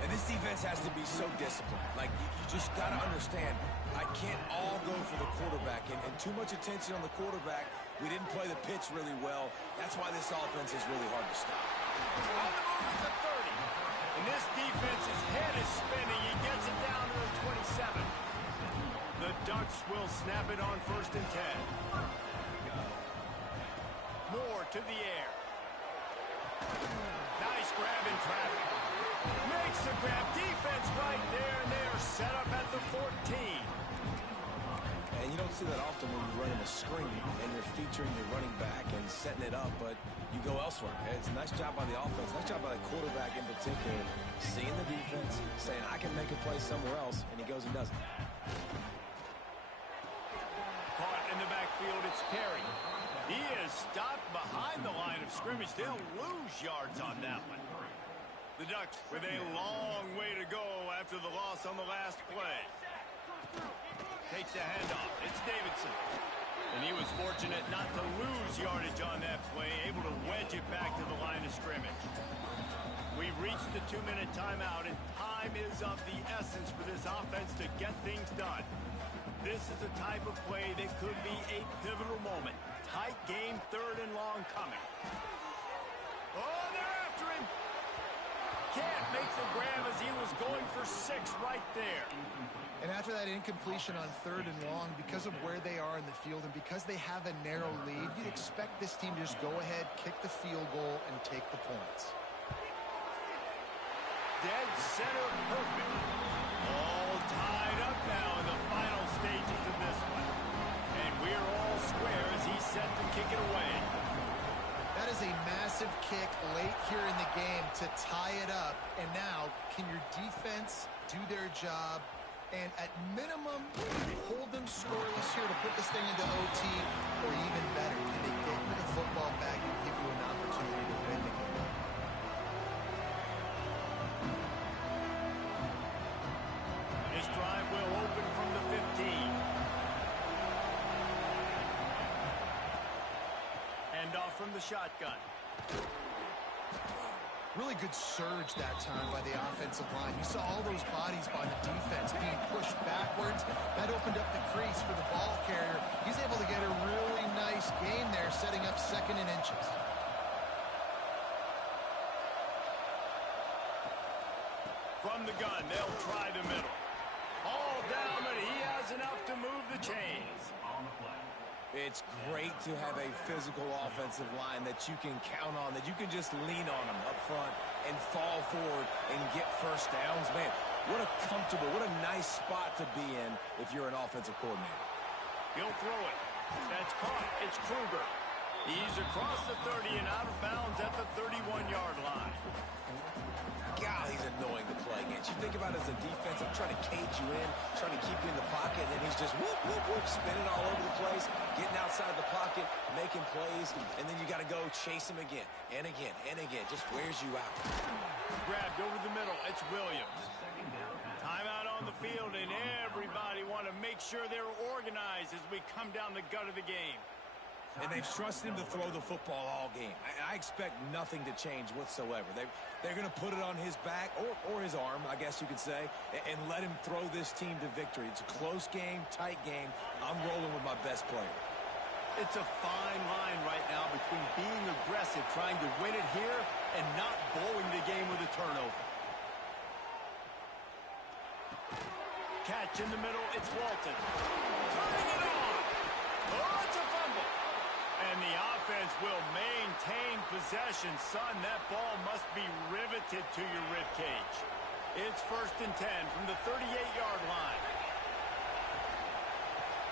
And this defense has to be so disciplined. Like, you just got to understand, I can't all go for the quarterback, and too much attention on the quarterback. We didn't play the pitch really well. That's why this offense is really hard to stop. On the move at the 30. And this defense's head is spinning. He gets it down to the 27. The Ducks will snap it on 1st and 10. Moore to the air. Nice grab in traffic. Makes the grab. Defense right there, and they are set up at the 14. And you don't see that often when you're running a screen and you're featuring your running back and setting it up, but you go elsewhere. It's a nice job by the offense, nice job by the quarterback in particular, seeing the defense, saying, I can make a play somewhere else, and he goes and does it. Caught in the backfield, it's Perry. He is stopped behind the line of scrimmage. They'll lose yards on that one. The Ducks with a long way to go after the loss on the last play. Takes the handoff. It's Davidson. And he was fortunate not to lose yardage on that play, able to wedge it back to the line of scrimmage. We've reached the 2-minute timeout, and time is of the essence for this offense to get things done. This is the type of play that could be a pivotal moment. Tight game, 3rd and long coming. Oh, they're after him. Can't make the grab as he was going for 6 right there. And after that incompletion on 3rd and long, because of where they are in the field and because they have a narrow lead, you'd expect this team to just go ahead, kick the field goal, and take the points. Dead center perfect. All tied up now in the final stages of this one. And we're all square as he game to tie it up. And now, can your defense do their job and at minimum hold them scoreless here to put this thing into OT, or even better, can they get you the football back and give you an opportunity to win the game? This drive will open from the 15. Hand off from the shotgun. Really good surge that time by the offensive line. You saw all those bodies by the defense being pushed backwards. That opened up the crease for the ball carrier. He's able to get a really nice gain there, setting up 2nd and inches. From the gun, they'll try the middle. All down, but he has enough to move the chains. It's great to have a physical offensive line that you can count on, that you can just lean on them up front and fall forward and get first downs. Man, what a comfortable, what a nice spot to be in if you're an offensive coordinator. He'll throw it. That's caught. It's Kruger. He's across the 30 and out of bounds at the 31-yard line. God, he's annoying to play against. You think about it as a defense, I'm trying to cage you in, trying to keep you in the pocket, and then he's just whoop, whoop, whoop, spinning all over the place, getting outside the pocket, making plays, and then you got to go chase him again, and again, and again. Just wears you out. Grabbed over the middle. It's Williams. Timeout on the field, and everybody want to make sure they're organized as we come down the gut of the game. And they've trusted him to throw the football all game. I expect nothing to change whatsoever. They're going to put it on his back, or his arm, I guess you could say, and let him throw this team to victory. It's a close game, tight game. I'm rolling with my best player. It's a fine line right now between being aggressive, trying to win it here, and not blowing the game with a turnover. Catch in the middle, it's Walton. Turning it on! Oh, it's a fumble! And the offense will maintain possession. Son, that ball must be riveted to your ribcage. It's 1st and 10 from the 38-yard line.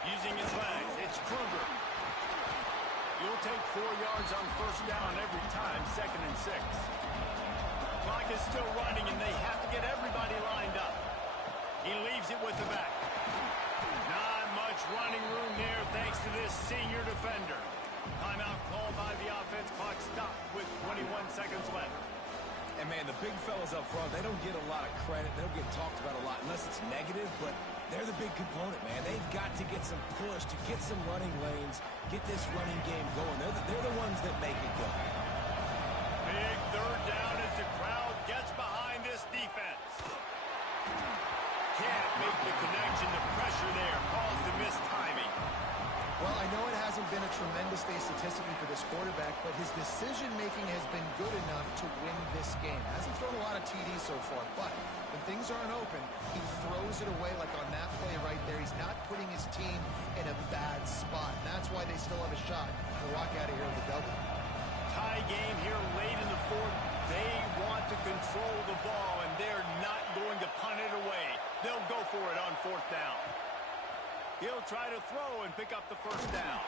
Using his legs, it's Kruger. You'll take 4 yards on 1st down every time, 2nd and 6. Clock is still running, and they have to get everybody lined up. He leaves it with the back. Not much running room there thanks to this senior defender. Timeout called by the offense. Clock stopped with 21 seconds left. And, man, the big fellas up front, they don't get a lot of credit. They don't get talked about a lot unless it's negative, but they're the big component, man. They've got to get some push, to get some running lanes, get this running game going. They're the ones that make it go. Big 3rd down as the crowd gets behind this defense. Can't make the connection. The pressure there caused the missed timing. Well, I know it hasn't been a tremendous day statistically for this quarterback, but his decision-making has been good enough to win this game. Hasn't thrown a lot of TDs so far, but when things aren't open, he throws it away like on that play right there. He's not putting his team in a bad spot, and that's why they still have a shot to walk out of here with a W. Tie game here late in the 4th. They want to control the ball, and they're not going to punt it away. They'll go for it on 4th down. He'll try to throw and pick up the 1st down.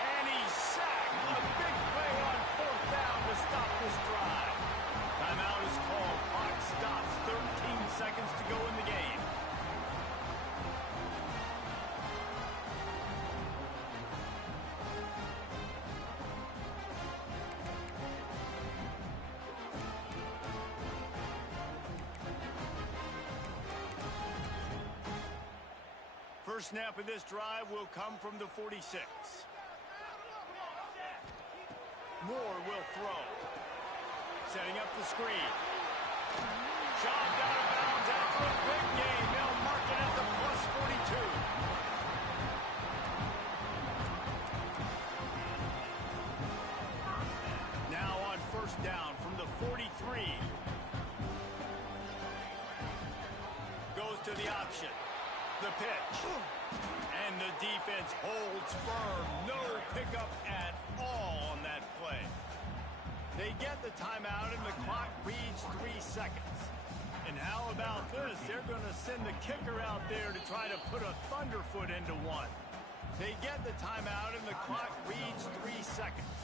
And he's sacked. A big play on 4th down to stop this drive. Timeout is called. Clock stops. 13 seconds to go in the game. First snap of this drive will come from the 46. Moore will throw. Setting up the screen. Shoved out of bounds after a big game. They'll mark it at the +42. Now on 1st down from the 43. Goes to the option. The pitch. And the defense holds firm. No pickup at all on that play. They get the timeout and the clock reads 3 seconds. And how about this? They're going to send the kicker out there to try to put a thunderfoot into one. They get the timeout and the clock reads 3 seconds.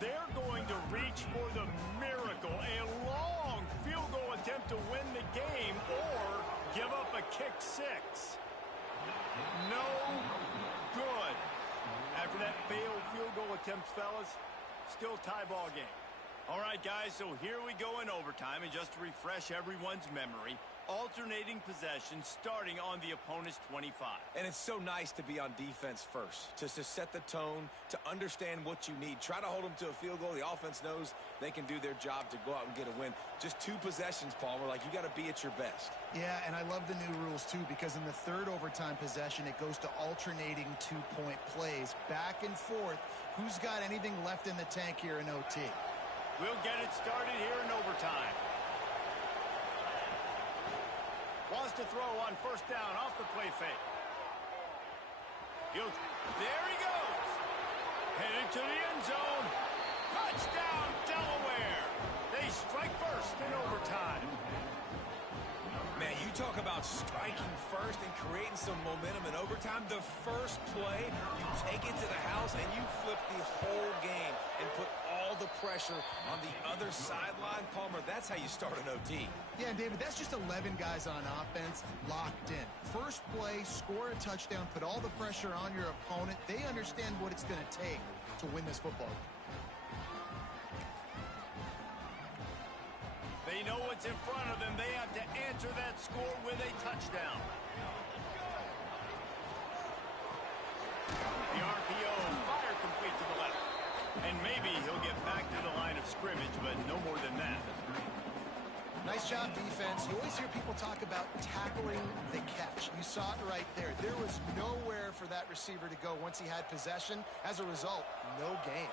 They're going to reach for the miracle, a long field goal attempt to win the game or give up a kick six. No good. After that failed field goal attempt, fellas, still tie ball game. All right, guys, so here we go in overtime, and just to refresh everyone's memory, alternating possession starting on the opponent's 25. And it's so nice to be on defense first, to set the tone, to understand what you need. Try to hold them to a field goal. The offense knows they can do their job to go out and get a win. Just 2 possessions, Palmer, like you got to be at your best. Yeah, and I love the new rules, too, because in the third overtime possession, it goes to alternating 2-point plays, back and forth. Who's got anything left in the tank here in OT? We'll get it started here in overtime. Wants to throw on first down off the play fake. There he goes. Headed to the end zone. Touchdown, Delaware. They strike first in overtime. Man, you talk about striking first and creating some momentum in overtime. The first play, you take it to the house and you flip the whole game and put all the pressure on the other sideline. Palmer, that's how you start an OT. Yeah, David, that's just 11 guys on offense locked in. First play, score a touchdown, put all the pressure on your opponent. They understand what it's going to take to win this football game. They know what's in front of them. They have to answer that score with a touchdown. The RPO, fire complete to the left. And maybe he'll get back to the line of scrimmage, but no more than that. Nice job, defense. You always hear people talk about tackling the catch. You saw it right there. There was nowhere for that receiver to go once he had possession. As a result, no gain.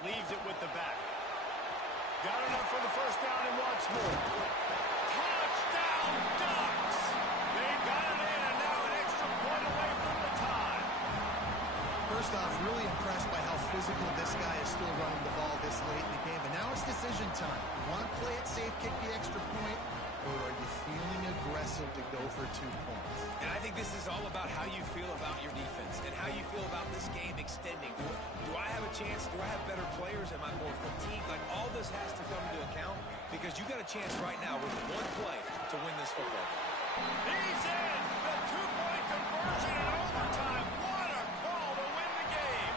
Leaves it with the back. Got enough for the first down and wants more. Touchdown, Ducks! They got it in, and now an extra point away from the tie. First off, really impressed by how physical this guy is still running the ball this late in the game. But now it's decision time. You want to play it safe, kick the extra point, or are you feeling aggressive to go for 2 points? And I think this is all about how you feel about your defense and how you feel about this game extending. Do I have a chance? Do I have better players? Am I more fatigued? Like, all this has to come into account because you got a chance right now with 1 play to win this football game. He's in! The 2-point conversion in overtime. What a call to win the game!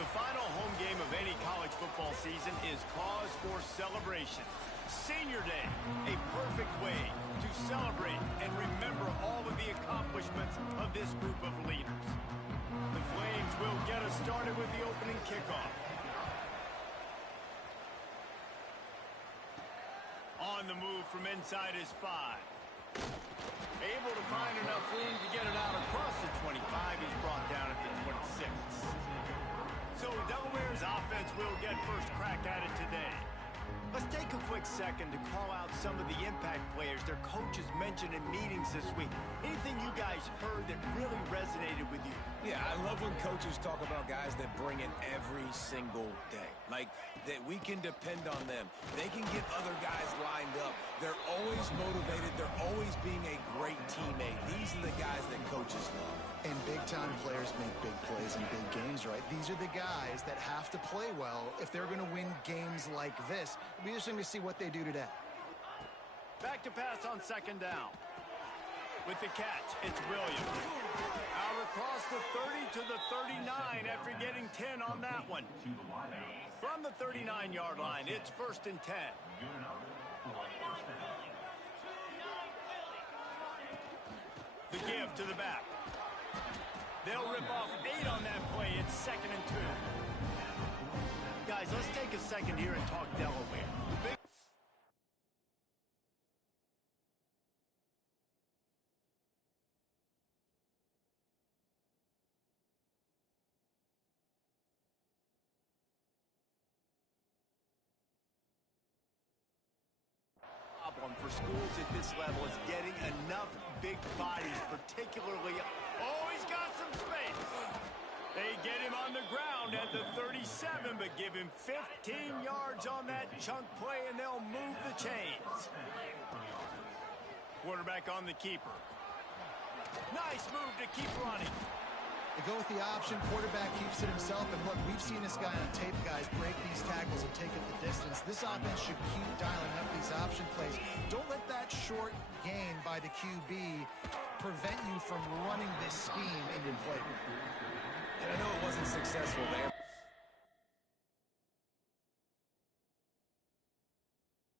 The final home game of any college football season is cause for celebration. Senior Day, a perfect way to celebrate and remember all of the accomplishments of this group of leaders. The Flames will get us started with the opening kickoff. On the move from inside his 5. Able to find enough room to get it out across the 25. He's brought down at the 26. So Delaware's offense will get first crack at it today. Let's take a quick second to call out some of the impact players their coaches mentioned in meetings this week. Anything you guys heard that really resonated with you? Yeah, I love when coaches talk about guys that bring it every single day. Like, that we can depend on them. They can get other guys lined up. They're always motivated. They're always being a great teammate. These are the guys that coaches love. And big-time players make big plays in big games, right? These are the guys that have to play well if they're going to win games like this. It'll be interesting to see what they do today. Back to pass on second down. With the catch, it's Williams. Out across the 30 to the 39 after getting 10 on that one. From the 39-yard line, it's 1st and 10. The give to the back. They'll rip off 8 on that play. It's 2nd and 2. Guys, let's take a second here and talk Delaware. Problem for schools at this level is getting enough big bodies, particularly... Oh, he's got some space. They get him on the ground at the 37, but give him 15 yards on that chunk play, and they'll move the chains. Quarterback on the keeper. Nice move to keep running. They go with the option. Quarterback keeps it himself. And look, we've seen this guy on tape, guys, break these tackles and take it the distance. This offense should keep dialing up these option plays. Don't let that short gain by the QB prevent you from running this scheme into play. And I know it wasn't successful there,